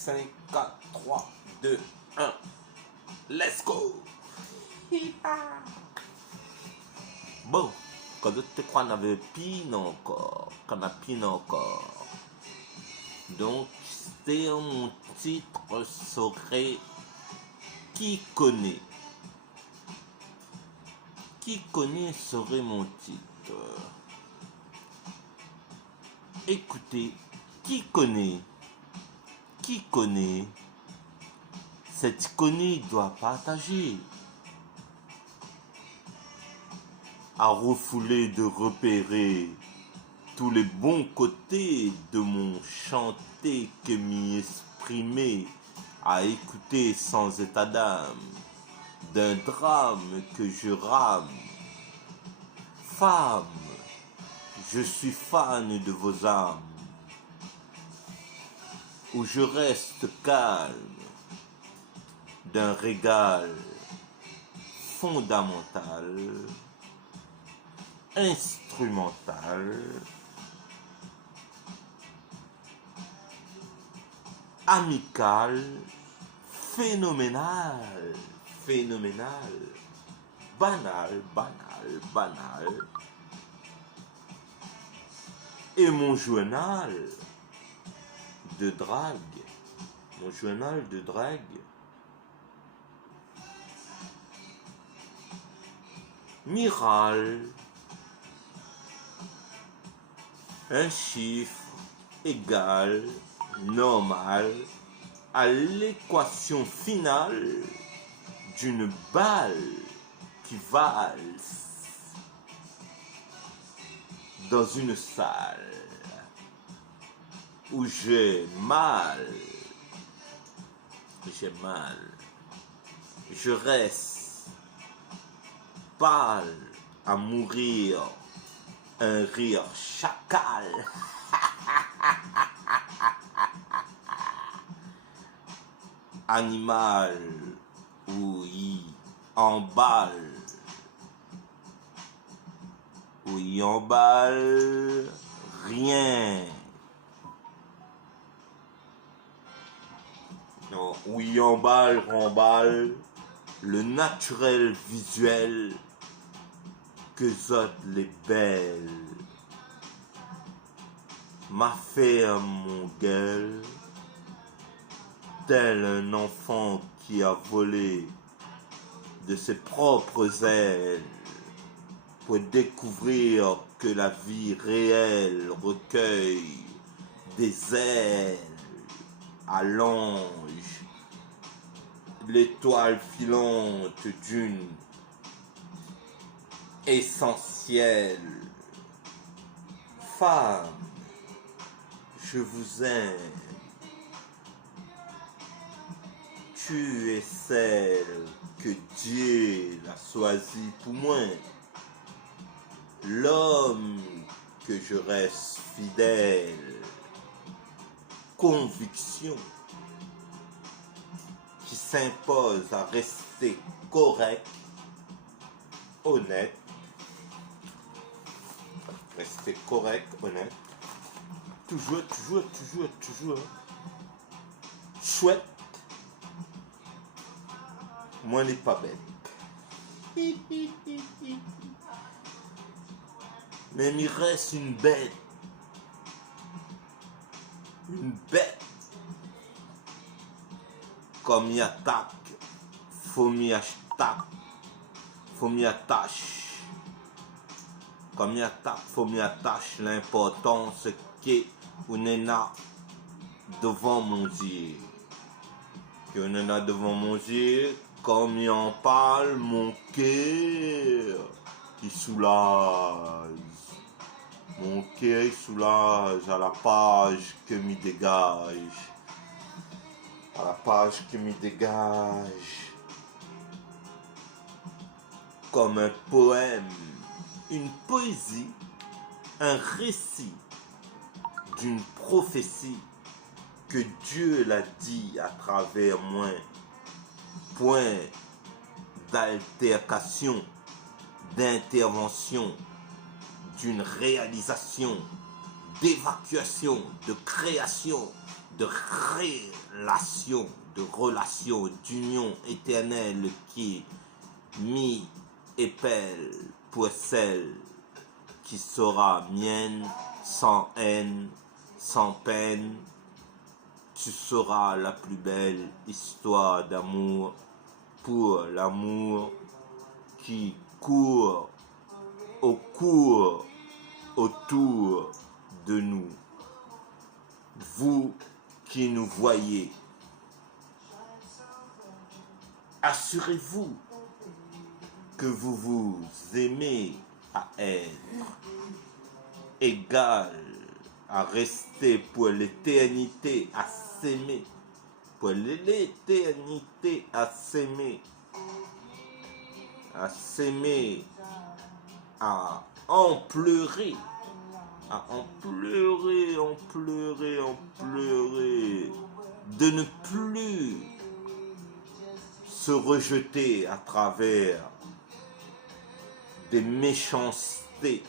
5, 4, 3, 2, 1. Let's go! Bon, quand je te crois, on avait pine encore. Qu'on a pine encore. Donc, c'est mon titre serait Qui connaît? Qui connaît serait mon titre. Écoutez, qui connaît? Qui connaît? Cette connaît doit partager. À refouler de repérer tous les bons côtés de mon chanté que m'y exprimer, à écouter sans état d'âme, d'un drame que je rame. Femme, je suis fan de vos âmes, où je reste calme, d'un régal fondamental, instrumental, amical, phénoménal, phénoménal, banal, banal, banal. Et mon journal de drague, mon journal de drague, Miral, un chiffre égal, normal, à l'équation finale d'une balle qui valse dans une salle où j'ai mal, je reste pâle à mourir, un rire chacal. Animal, oui, emballe, oui, emballe, rien. Non, oui, emballe, remballe, le naturel visuel que zot les belles. Ma ferme, mon gueule, tel un enfant qui a volé de ses propres ailes pour découvrir que la vie réelle recueille des ailes à l'ange, l'étoile filante d'une essentielle femme. Je vous aime. Tu es celle que Dieu l'a choisie pour moi. L'homme que je reste fidèle. Conviction qui s'impose à rester correct, honnête. Rester correct, honnête. Toujours. Chouette. Moi, n'est pas bête. Mais il reste une bête. Une bête. Comme il attaque, faut m'y attaque. Faut m'y attache. Comme il attaque, faut m'y attache. L'important, c'est que on est là devant mon Dieu. Que on est là devant mon Dieu. Comme il en parle, mon cœur, il soulage. Mon cœur, il soulage à la page que m'y dégage. À la page que m'y dégage. Comme un poème, une poésie, un récit d'une prophétie que Dieu l'a dit à travers moi. Point d'altercation, d'intervention, d'une réalisation, d'évacuation, de création, de relation, d'union éternelle qui est mi et pelle pour celle qui sera mienne, sans haine, sans peine. Tu seras la plus belle histoire d'amour pour l'amour qui court autour de nous. Vous qui nous voyez, assurez-vous que vous vous aimez à être égal, à rester pour l'éternité, à s'aimer, pour l'éternité, à s'aimer, à en pleurer, de ne plus se rejeter à travers des méchancetés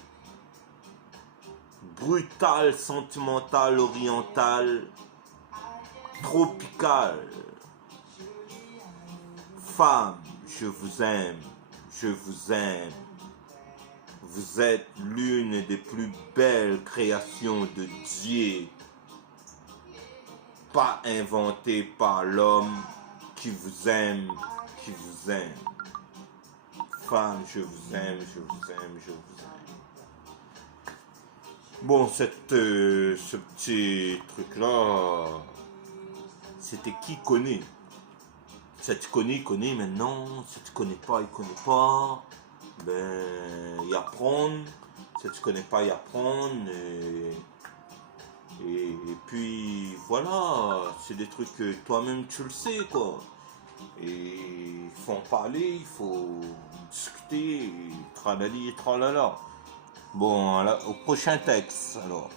brutales, sentimentales, orientales, tropicales. Femme, je vous aime, je vous aime. Vous êtes l'une des plus belles créations de Dieu, pas inventée par l'homme qui vous aime, qui vous aime. Femme, je vous aime, je vous aime, je vous aime. Bon, ce petit truc-là, c'était qui connaît. Si tu connais, il connaît maintenant. Si tu connais pas, il connaît pas. Ben, y apprendre. Si tu connais pas, y apprendre. Et puis, voilà. C'est des trucs que toi-même, tu le sais, quoi. Et il faut en parler, il faut discuter, tralali, tralala. Bon, au prochain texte, alors.